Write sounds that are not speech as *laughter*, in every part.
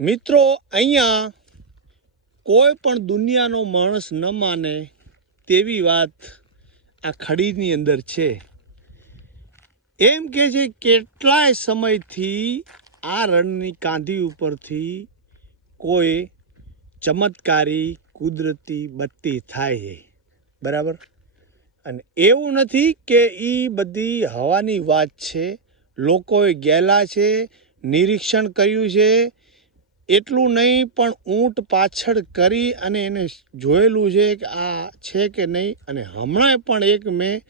મિત્રો, અહીંયા કોઈ પણ દુનિયાનો માણસ ન માને તેવી વાત આ ખડીની અંદર છે. એમ કે છે, કેટલાય સમયથી આ રણની કાંધી ઉપરથી કોઈ ચમત્કારી કુદરતી બત્તી થાય છે. બરાબર? અને એવું નથી કે એ બધી હવાની વાત છે. લોકોએ ગયેલા છે, નિરીક્ષણ કર્યું છે એટલું નહીં, પણ ઊંટ પાછળ કરી અને એને જોયેલું છે કે આ છે કે નહીં. અને હમણાં પણ એક મેં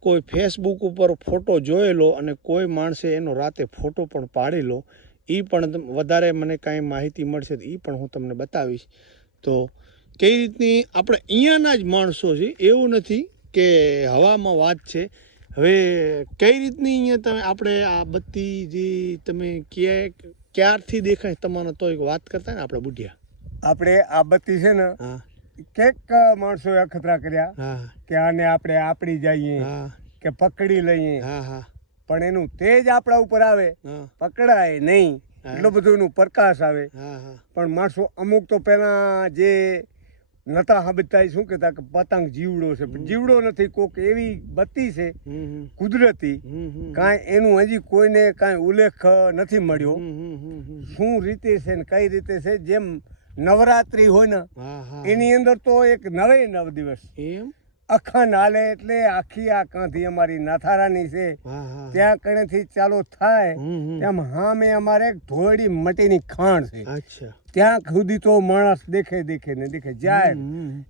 કોઈ ફેસબુક ઉપર ફોટો જોયેલો અને કોઈ માણસે એનો રાતે ફોટો પણ પાડેલો. એ પણ વધારે મને કાંઈ માહિતી મળશે એ પણ હું તમને બતાવીશ. તો કઈ રીતની, આપણે અહીંયાના જ માણસો છે. એવું નથી કે હવામાં વાત છે. હવે કઈ રીતની અહીંયા તમે, આપણે આ બધી જે તમે ક્યાં ક્યારથી દેખાય તમારો તો એક વાત કરતા ને આપણે બુઢિયા? આપણે આ બત્તી છે ને કેક માણસો અખતરા કર્યા કે આને આપણે આપડી જઈએ કે પકડી લઈએ. હા હા. પણ એનું તેજ આપણા ઉપર આવે પકડાય નહીં. એટલું બધો એનું પ્રકાશ આવે. પણ માણસો અમુક તો પેલા જે નતા સાબિતતા શું કહેતા કે પતંગ જીવડો છે. પણ જીવડો નથી કોક એવી બત્તી છે કુદરતી. કાંઈ એનું હજી કોઈને કાંઈ ઉલ્લેખ નથી મળ્યો. શું રીતે છે ને કઈ રીતે છે? જેમ નવરાત્રી હોય ને એની અંદર તો એક નવે નવ દિવસ. એમ? અખંડ હાલે એટલે આખી આ કાંધી અમારી નાથારાની છે. ત્યાં કણેથી ચાલુ થાય એમ હા તેમ હામે અમારે ધોળી મટીની ખાણ છે. અચ્છા. ત્યાં સુધી તો માણસ દેખે દેખે ને દેખે જાય.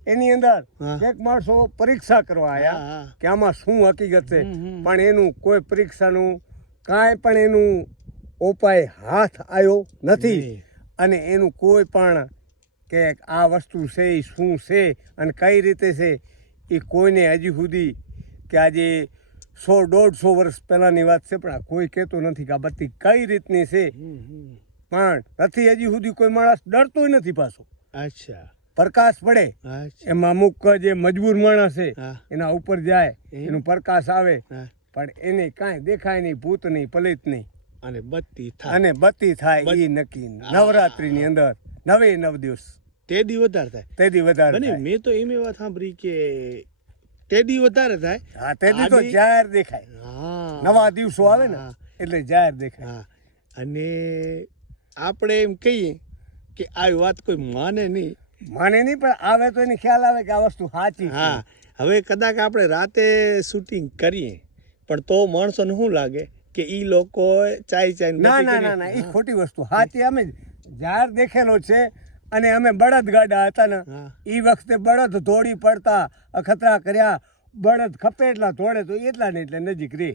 એની અંદર એક માણસો પરીક્ષા કરવા આવ્યા કે આમાં શું હકીકત છે. પણ એનું કોઈ પરીક્ષાનું કાંઈ પણ એનું ઉપાય હાથ આવ્યો નથી. અને એનું કોઈ પણ કે આ વસ્તુ છે એ શું છે અને કઈ રીતે છે એ કોઈને હજી સુધી કે આજે સો દોઢસો વર્ષ પહેલાંની વાત છે પણ કોઈ કહેતો નથી કે આ બધી કઈ રીતની છે. પણ નથી હજી સુધી કોઈ માણસ ડરતોય નથી પાછો. અચ્છા. પ્રકાશ પડે એમાં અમુક જે મજબૂર માણસ છે એના ઉપર જાય એનું પ્રકાશ આવે પણ એને કાંઈ દેખાય નહીં ભૂત નહીં પલિત નહીં. અને બત્તી થાય. અને બત્તી થાય એ નક્કી. નવરાત્રીની અંદર નવે નવ દિવસ. તે દી વધારે થાય. તેથી વધારે બને મેં તો એમ એ વાત સાંભળી કે તે દી વધારે થાય. હા તેથી તો જાહેર દેખાય. હા. નવા દિવસો આવે ને એટલે જાહેર દેખાય. હા. અને આપણે એમ કહીએ કે આવી વાત કોઈ માને નહીં. માને નહીં પણ આવે તો એને ખ્યાલ આવે કે આ વસ્તુ સાચી હા હવે કદાચ આપણે રાતે શૂટિંગ કરીએ પણ તો માણસોને શું લાગે કે ઈ લોકો ચાય ચાય ના ના ના ના એ ખોટી વસ્તુ. સાચી અમે જાર દેખેલો છે અને અમે બળદ ગાડા હતા ને એ વખતે બળદ દોડી પડતા અખતરા કર્યા બળદ ખપે એટલા દોડે તો એટલા ને એટલે નજીક રે.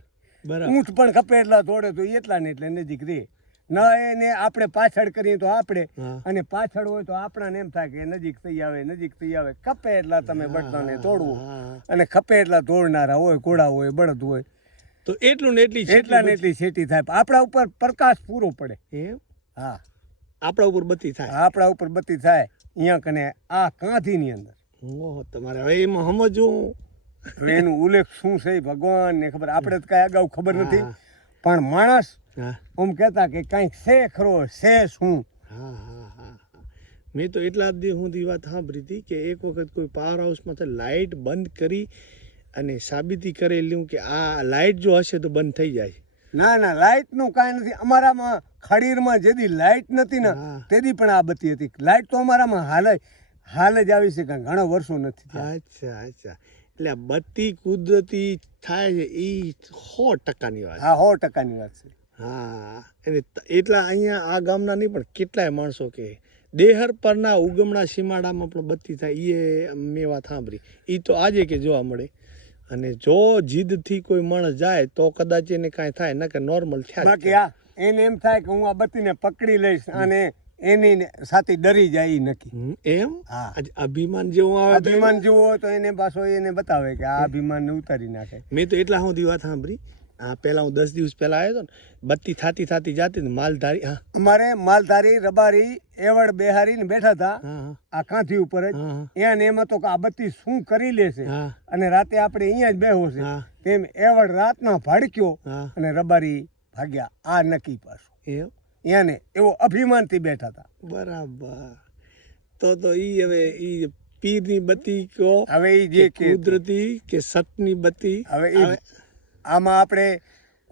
ઊંટ પણ ખપે એટલા દોડે તો એટલા ને એટલે નજીક રે. ન એને આપણે પાછળ કરીએ તો આપણે અને પાછળ હોય તો આપણાને એમ થાય કે નજીક થઈ આવે નજીક થઈ આવે. ખપે એટલા તમે બળદાને તોડવું. અને ખપે એટલા દોડનારા હોય ઘોડા હોય બળદ હોય. તો એટલું ને એટલી એટલા ને એટલી છેટી થાય. આપણા ઉપર પ્રકાશ પૂરો પડે. એમ? હા. આપણા ઉપર બત્તી થાય? આપણા ઉપર બત્તી થાય. અહીંયા કને આ કાંધીની અંદર. ઓહો તમારે હવે એમાં સમજવું. એનું ઉલ્લેખ શું છે ભગવાન ને ખબર. આપણે તો કાંઈ અગાઉ ખબર નથી. પણ માણસ હા. આમ કહેતા કે કંઈક છે ખરો છે શું હા હા હા હા. મેં તો એટલા જ દી સુધી વાત સાંભળી હતી કે એક વખત કોઈ પાવર હાઉસમાં લાઇટ બંધ કરી અને સાબિતી કરેલું કે આ લાઇટ જો હશે તો બંધ થઈ જાય. ના ના લાઇટનું કાંઈ નથી. અમારામાં ખડીરમાં જેદી લાઇટ નથી ને હા. તેદી પણ આ બત્તી હતી. લાઇટ તો અમારામાં હાલ જ હાલ જ આવી છે કારણ ઘણા વર્ષો નથી અચ્છા અચ્છા. એટલે આ બત્તી કુદરતી થાય છે એ સો ટકાની વાત હા સો ટકાની વાત છે. હા એટલે એટલા અહીંયા આ ગામના નહીં પણ કેટલાય માણસો કે દેહર પરના ઉગમણા સીમાડામાં પણ બત્તી થાય. એ મેં વાત સાંભળી. એ તો આજે કે જોવા મળે. અને જો જીદથી કોઈ માણસ જાય તો કદાચ એને કાંઈ થાય ના કે નોર્મલ થયા એને એમ થાય કે હું આ બત્તીને પકડી લઈશ અને એની સાથે ડરી જાય નક્કી. એમ? હા. અભિમાન જેવું આવે અભિમાન જેવું હોય તો એને પાછો એને બતાવે કે આ અભિમાનને ઉતારી નાખે. મેં તો એટલા સુધી વાત સાંભળી. હા પહેલાં હું દસ દિવસ પહેલાં આવ્યો હતો ને બત્તી થાતી થાતી જાતી ને માલધારી હા. અમારે માલધારી રબારી એવડ બેહારી ને બેઠા હતા. આ કાંથી ઉપર જ. હા ત્યાં ને એમ હતો કે આ બત્તી શું કરી લેશે હા. અને રાતે આપણે અહીંયા જ બેહો છે. તેમ એવડ રાતના ભડક્યો અને રબારી ભાગ્યા આ નક્કી પાછું. એને એવો અભિમાનથી બેઠા હતા. બરાબર. તો તો ઈ હવે ઈ પીરની બત્તી કયો હવે એ જે કુદરતી કે સતની બત્તી? હવે આમાં આપણે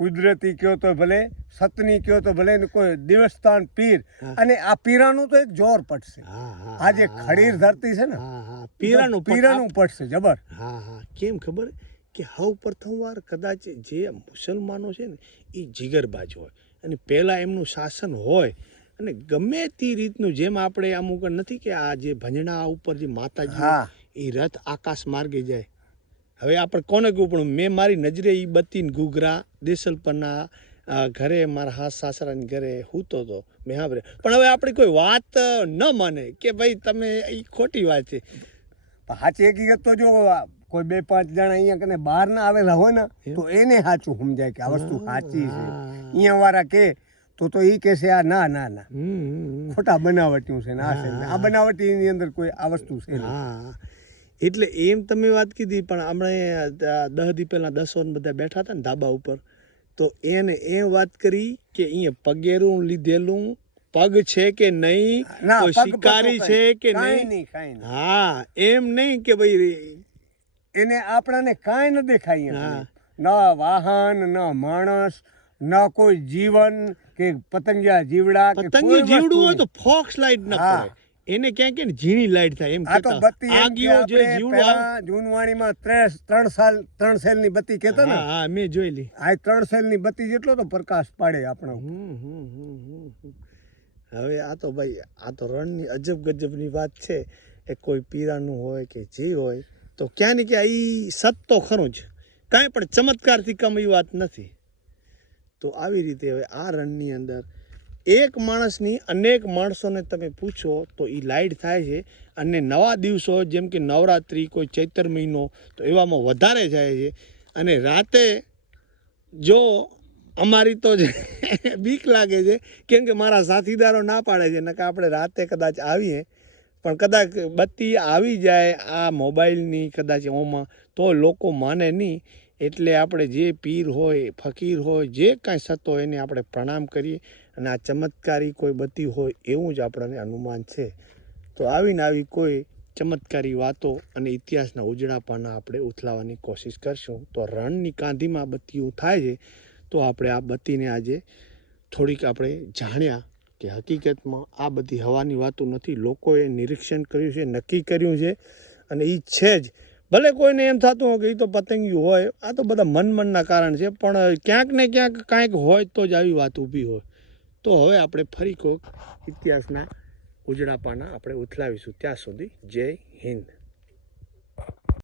કુદરતી કયો તો ભલે સતની કયો તો ભલે કોઈ દેવસ્થાન પીર. અને આ પીરાનું તો એક જોર પડશે. હા હા આ જે ખડીર ધરતી છે ને હા હા. પીરાનું પીરાનું પડશે જબર. હા હા. કેમ ખબર? કે હવ પ્રથમવાર કદાચ જે મુસલમાનો છે ને એ જીગરબાજ હોય. અને પહેલાં એમનું શાસન હોય. અને ગમે તે રીતનું જેમ આપણે અમુક નથી કે આ જે ભંજણા ઉપર જે માતાજી એ રથ આકાશ માર્ગે જાય. હવે આપણે કોને કહું પણ મેં મારી નજરે એ બત્તી ઘૂઘરા દેસલપરના ઘરે મારા હાથ સાસરાની ઘરે હૂતો હતો મેં સાંભળે પણ હવે આપણી કોઈ વાત ન માને કે ભાઈ તમે એ ખોટી વાત છે. સાચી હકીકત તો જો કોઈ બે પાંચ જણા અહીંયા કને બહાર ના આવેલા હોય ને તો એને સાચું સમજાય કે આ વસ્તુ સાચી છે. અહીંયા વાળા કે તો તો એ કહેશે આ ના ના ના. ખોટા બનાવટ્યું છે ને આ છે આ બનાવટી ની અંદર કોઈ આ વસ્તુ છે હા. એટલે એમ તમે વાત કીધી પણ હમણાં દહ દી પહેલાં દસો બધા બેઠા હતા ને ધાબા ઉપર તો એને એમ વાત કરી કે અહીંયા પગેરું લીધેલું પગ છે કે નહીં? શિકારી છે કે નહીં? હા એમ નહીં કે ભાઈ એને આપણાને કાંઈ ન દેખાય હા. ન. વાહન ન માણસ ન કોઈ જીવન કે પતંગિયા જીવડા પતંગિયું જીવડું હોય તો ફોક્સ લાઈટ ના એને ક્યાંક કે ઝીણી લાઈટ થાય એમ આ તો બત્તી આગિયો જે જીવડું જૂનવાણીમાં ત્રણ ત્રણ સાલ ત્રણ સેલની બત્તી કહેતા ને. હા મેં જોયેલી. આ ત્રણ સેલની બત્તી જેટલો તો પ્રકાશ પાડે આપણો. હવે આ તો ભાઈ આ તો રણની અજબ ગજબની વાત છે એ કોઈ પીરાનું હોય કે જે હોય તો ક્યાં ને ક્યાં ઈ સત તો ખરું જ. કાંઈ પણ ચમત્કારથી કમ એ વાત નથી. તો આવી રીતે હવે આ રણની અંદર એક માણસની અનેક માણસોને તમે પૂછો તો એ લાઈટ થાય છે. અને નવા દિવસો, જેમ કે નવરાત્રિ, કોઈ ચૈતર મહિનો, તો એવામાં વધારે જાય છે. અને રાતે જો અમારી તો જ *laughs* બીક લાગે છે, કેમ કે મારા સાથીદારો ના પાડે છે નકા આપણે રાતે કદાચ આવીએ. પણ કદાચ બત્તી આવી જાય આ મોબાઈલની કદાચ ઓમાં, તો લોકો માને નહીં. એટલે આપણે જે પીર હોય, ફકીર હોય, જે કાંઈ સતો એને આપણે પ્રણામ કરીએ અને આ ચમત્કારી કોઈ બત્તી હોય એવું જ આપણને અનુમાન છે. તો આવીને આવી કોઈ ચમત્કારી વાતો અને ઇતિહાસના ઉજળા પાના આપણે ઉથલાવવાની કોશિશ કરશું. તો રણની કાંધીમાં બત્તીઓ થાય છે, તો આપણે આ બત્તીને આજે થોડીક આપણે જાણ્યા કે હકીકતમાં આ બધી હવાની વાતો નથી. લોકોએ નિરીક્ષણ કર્યું છે, નક્કી કર્યું છે અને એ છે જ ભલે કોઈને એમ થતું હોય કે એ તો પતંગિયું હોય, આ તો બધા મન મનના કારણ છે, પણ ક્યાંક ને ક્યાંક કાંઈક હોય તો જ આવી વાત ઊભી હોય. તો હવે આપણે ફરી કોક ઇતિહાસના ઉજળા પાના આપણે ઉથલાવીશું. ત્યાં સુધી જય હિન્દ.